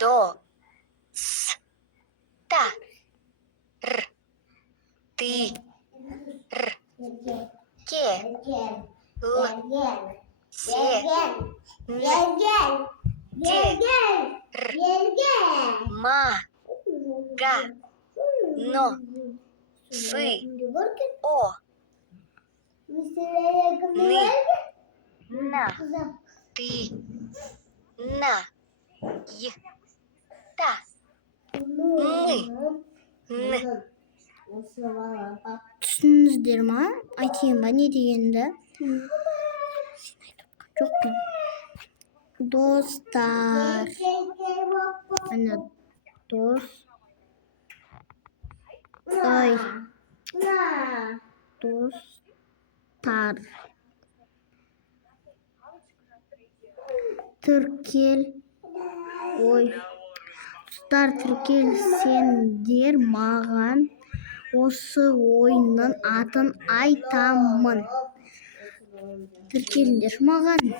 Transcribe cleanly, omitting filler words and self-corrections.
до, с, та, р, ты, р, ке, л, се, н, де, р, ма, га, но, сы, о, ны, на, ты, на, й, та, мы, н. Түсіндіңіздер ма? Айтайын ба не дегенді? Жоқ па? Достар. Міне дос. Ой. Достар. Тіркел. Ой. Достар тіркелсеңдер маған осы ойынның атын айтамын. Тіркеліңдер маған.